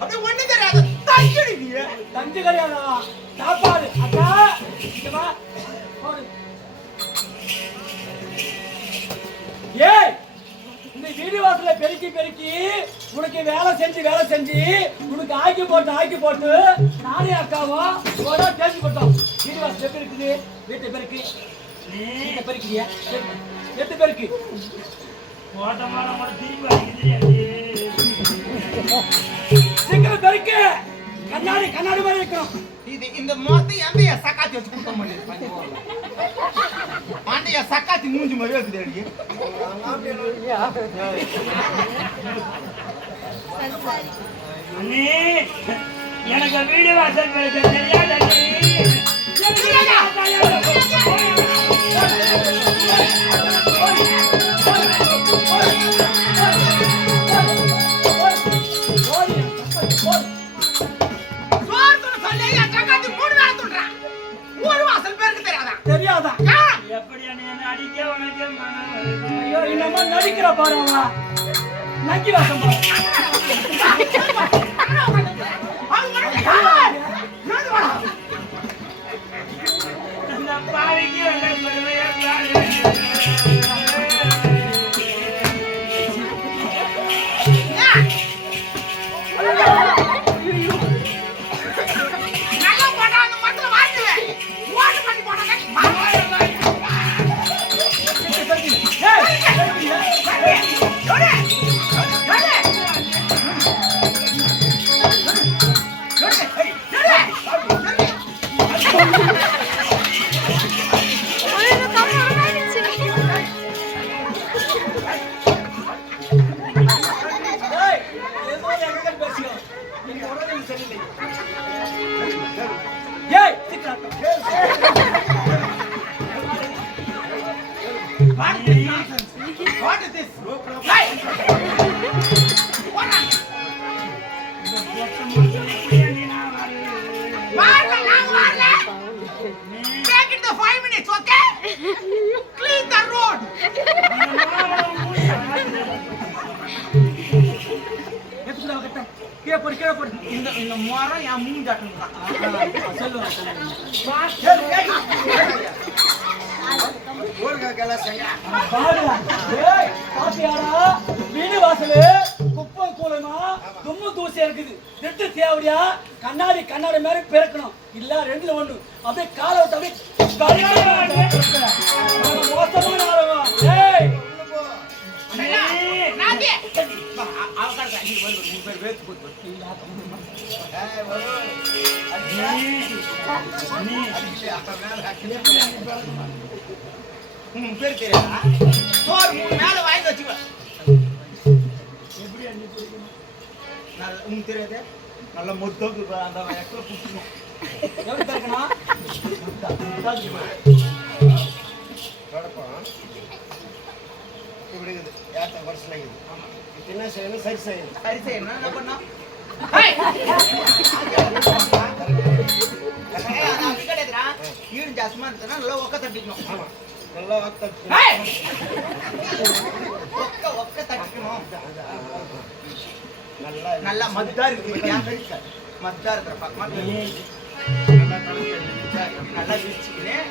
அப்படியே ஒண்ணு தெரியாது கஞ்சி கிடையாதா சாப்பாடு அக்கா இங்க வா போடு ஏய் இந்த வீடு வாசல பெருக்கி பெருக்கி உனக்கு வேலை செஞ்சு உனக்கு ஆக்கி போட்டு நானே அக்காவும் ஒரு பேசி போட்டோம் வீடு வாசல் எப்படி இருக்குது வீட்டை பெருக்கு நீ பெருக்கிறியா எட்டு பெருக்கு சீக்கிரம் பெருக்கு கண்ணாடி மாதிரி இருக்கணும் இது இந்த மொத்த எந்த சக்காத்தி வச்சு குடுக்க மாட்டேங்குது ஆண்டியா சக்காத்தி மூஞ்சி மாதிரி இருக்குது எனக்கு வீடு வாசல் தெரியாது தெரியாதா எப்படி அடிக்க உனக்கு ஐயோ என்னமா நடிக்கிற பாருங்க நக்கி வாசம் பாவிக்கு What is this? Take it the 5 minutes, okay? Clean the road. இந்த மரம் என் மூஞ்சி ஆட்டணும் வீடு வாசலு குப்பை கூலமா தும்மு தூசி இருக்குது திட்டு தேவடியா கண்ணாடி மாதிரி பிறக்கணும் இல்ல ரெண்டுல ஒண்ணு அப்படியே காலை விட்டு மோசமான ஆரம்பம் பேர் தெரியாதா மேல வாங்கி வச்சுக்க உங்களுக்கு தெரியாது நல்ல மொத்தம் அந்த இடத்துல புடிக்கணும் எப்படி பிறக்கணும் இப்படி இருக்குது ஏற்ற வருஷம் இருக்குது என்ன செய்யணும் சரி செய்யணும் என்ன பண்ணா ஈடு ஜாஸ்திமா இருந்ததுன்னா நல்லா ஒக்க தட்டிக்கணும் நல்லா ஒக்க தட்டிக்கணும் நல்லா மத்தா இருக்கு மத்தா இருக்கிற பக்கமா நல்லா விரிச்சுக்கினேன்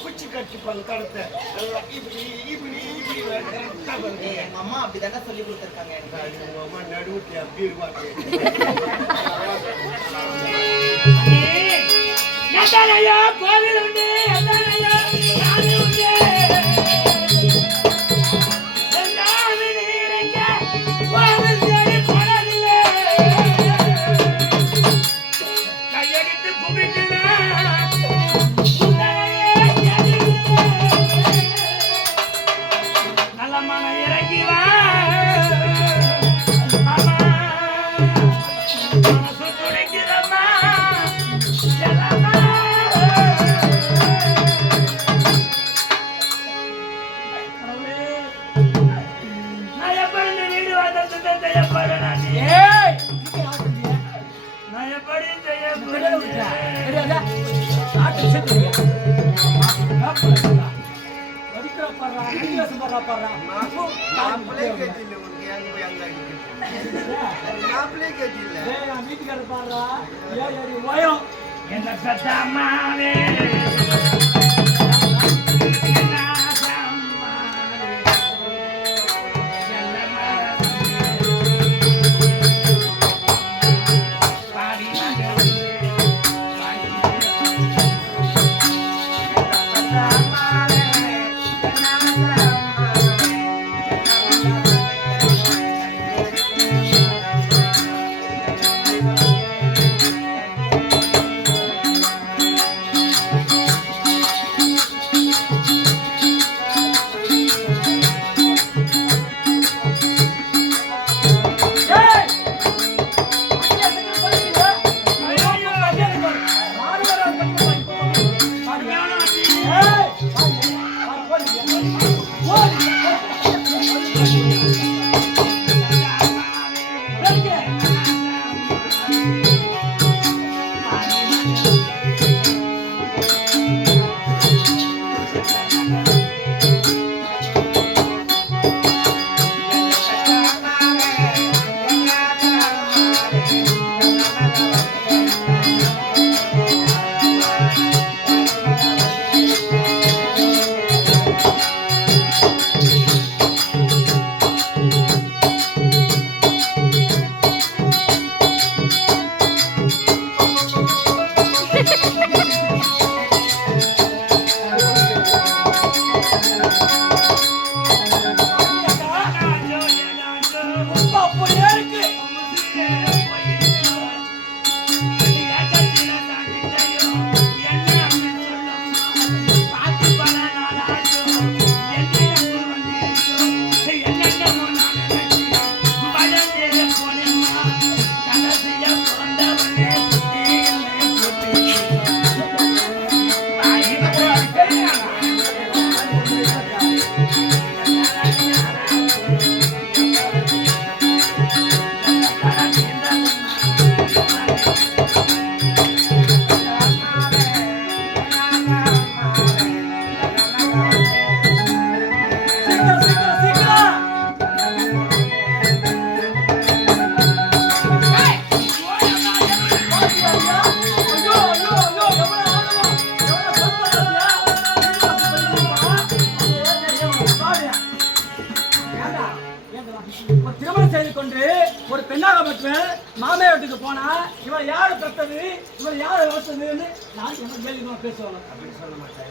குச்சி கட்டிப்பாங்க கடத்தை எங்க அம்மா அப்படிதானே சொல்லி கொடுத்துருக்காங்க எங்க அம்மா நடுவுட்டி அப்படி இருப்பாங்க கோவில் உண்டு தெரியாத விட்டா தெரியாதா நாட்டு சேர்த்துறியா வடிக்கிற பாடுறா நடிகேசம் பாடுறா பாடுறா நான் வீட்டுக்காரர் பாடுறா ஏறி ஓயம் என்ன சத்தம்மாவே திருமணம் செய்து கொண்டு ஒரு பெண்ணாக பெற்றேன் மாமையா வீட்டுக்கு போனா இவன் யாரு பெற்றது இவன் யாரு வளர்த்ததுன்னு நான் என்ன கேள்வி பேசுவாங்க அப்படின்னு சொல்ல மாட்டாங்க.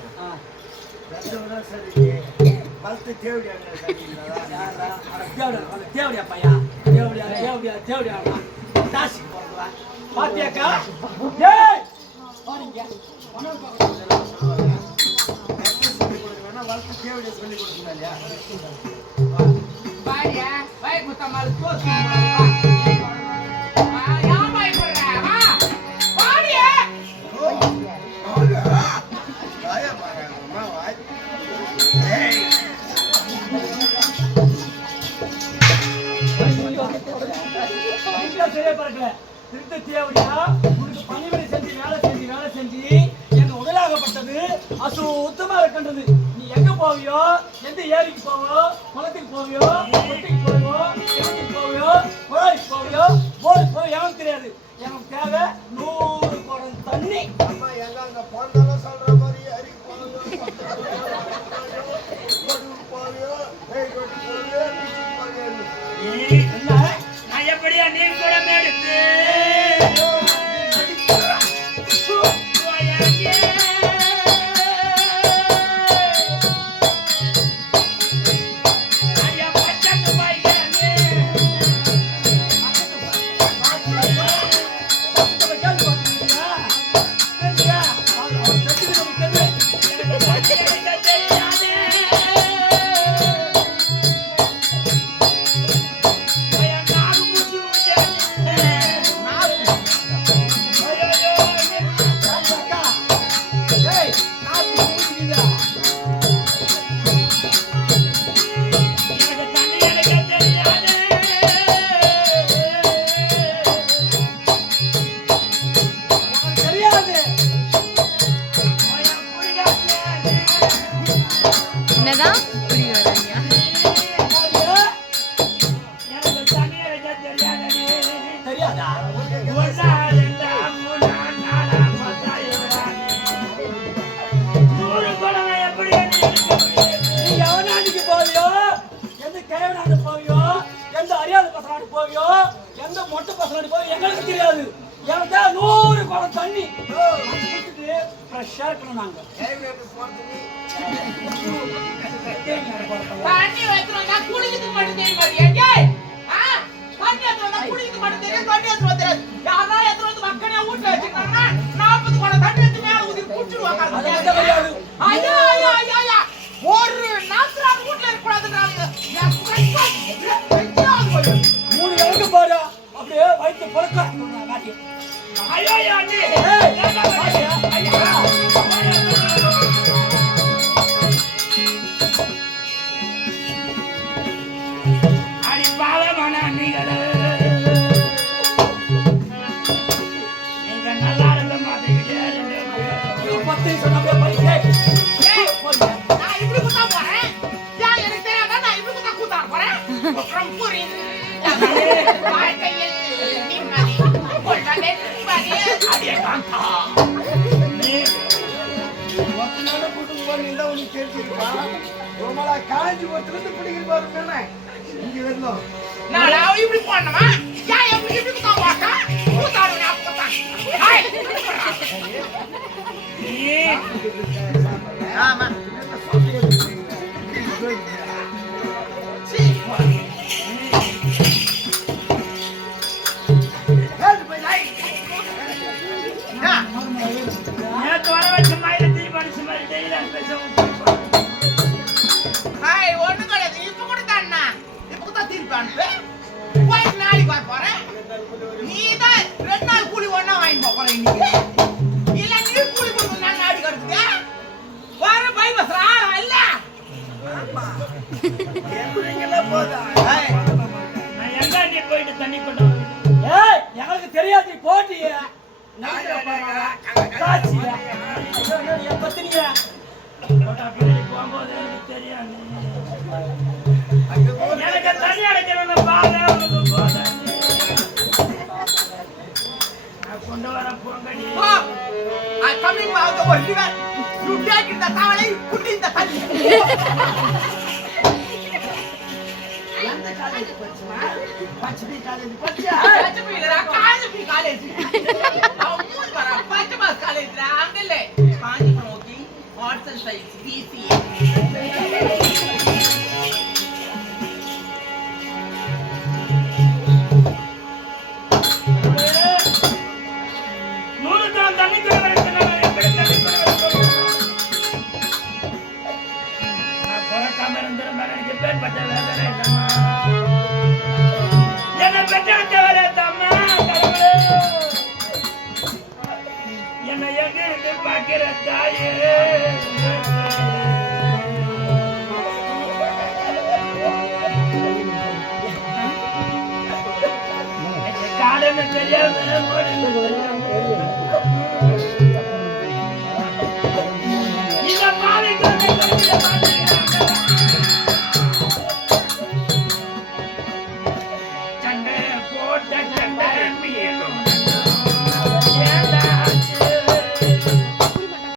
தேவடியா பையா தேவடியா தேவடியா தேவடியா தாசி பாத்தியாக்கா ஏய் பாருங்க சொல்லி கொடுக்கணும் இல்லையா? பாடியா வாய் குத்தமால் தோத்து யார் வாய் போடுற வா பாடியா சரியா பார்க்கல திருத்த தேவடியா உனக்கு பணிவிடை செஞ்சு வேலை செஞ்சு எங்க உடலாகப்பட்டது அசுத்தமா இருக்கின்றது. நீ எங்க போவியோ எந்த ஏரிக்கு போவியோ குளத்துக்கு போவியோ கொட்டிக்கு போவியோ கிணத்துக்கு போவியோ குழாய்க்கு போவியோ போருக்கு போய் எனக்கு தெரியாது. எனக்கு தேவை 100 குடம் தண்ணி. அம்மா எங்க அங்க போனாலும் சொல்ற மாதிரி ஏரிக்கு போவியோ என்ன நான் எப்படியா நீ கூட எடுத்து ஐயா பசங்க போவியோ, எந்த அறியாத பசங்க போவியோ, எந்த மொட்டை பசங்க போவியோ எங்களுக்கு தெரியாது. எனக்கு 100 குடம் தண்ணி குடிச்சிட்டு ஃப்ரெஷ்ஷா இருக்கணும் நாங்க. தண்ணி வைக்கிறோம்னா குடிக்கிறதுக்கு மட்டும் தெரியுமா? ஏய் ஆ தண்ணி வைக்கிறோம்னா குடிக்கிறதுக்கு மட்டும் தெரியும். தண்ணி வைக்கிறோம் தெரியாது. யாரா எத்தனை வந்து மக்கனே வீட்டுல வச்சிருக்காங்கன்னா 40 குடம் தண்ணி எடுத்து மேல ஊத்தி குடிச்சிடுவாங்க. அது மட்டும் கிடையாது. ஐயா ஐயா ஐயா ஐயா ஒரு நாத்ரான் வீட்டுல இருக்க கூடாதுன்றாங்க. என் ஃப்ரெண்ட் 3 விளக்கு பாரு அப்படியே வயிற்று பொறுக்க காட்டி. ஐயோ அண்ணி ஏய், பாத்தியா? அடி பாவமான அண்ணிகளே, நீங்க நல்லா இருக்க மாட்டேங்கிறீங்க. இது 10 சொன்னாவே பைக்கே. ஏய் நான் இப்படி குத்தா போறேன். ஏன் எனக்கு தெரியாதா நான் இப்படி குத்தா கூத்தா போறேன். அப்புறம் புரியுது. வாழ்க்கையில் நிம்மதி கொள்வதே நிம்மதி. அடியே காந்தா. ஒத்தனால கூட்டிட்டு போறீங்க உனக்கு தெரிஞ்சிருக்கா? உங்களா காஞ்சி ஒருத்தருந்து பிடிக்கிட்டு பாருங்க இங்க வரணும். நான் இப்படி போனமா? ஏன் இப்படி குத்தா போட்டா? கூத்தாடு நான் கூத்தா. ஹாய். ஆமா. சீ. நேத்து வர வச்ச மாதிரி தீபாவளி மாதிரி டெய்லி பேசுவோம். ஹாய் ஒண்ணு கிடையாது. இப்ப கூட தான்னா. இப்ப கூட திருப்பி அனுப்பு. போய் நாளைக்கு வர போறேன். நீதான் 2 நாள் கூலி ஒண்ணா வாங்கி போற இன்னைக்கு. இல்ல நீ கூலி கொடுக்க நான் நாடி கட்டுங்க. வர பை பஸ் ஆளா இல்ல. ஆமா. எப்படிங்களா போதா? ஹாய். நான் எங்க அண்ணி போயிட்டு தண்ணி கொண்டு வந்து ஏய், எனக்கு தெரியாது போட்டியே. காட்சியா? என் பத்தினியா? போட்டா பின்னாடி போகும்போது எனக்கு தெரியாது. எனக்கு தண்ணி அடைக்கிறவன பாரு உனக்கு போத கொண்டு வர போங்கடி. போ. I coming out the river. You take in the towel, you put in the towel. எந்த காலேஜ் படிச்சமா? பச்சை காலேஜ் படிச்சா? காஞ்சிபுரம் காலேஜ். அவன் மூணு வரா பச்சை காலேஜ்ல அங்கல்ல. Kanchipuram okay. Arts and science BCA. தண்ணி கூட வரச்சுனால எப்படி தண்ணி கூட வரச்சு? நான் பிறக்காம இருந்திருந்தேன் எனக்கு பேர்பட்ட வேதனை இல்லம்மா. என்னை பெற்றெடுத்தவரே தம்மா கடவுளே, என்னை எங்க இருந்து பார்க்கிற தாயே. காலன்னு தெரியாம ஓடுன்னு தெரியாம இந்த மாலைக்கு சண்டை போட்ட சண்டை மீண்டும்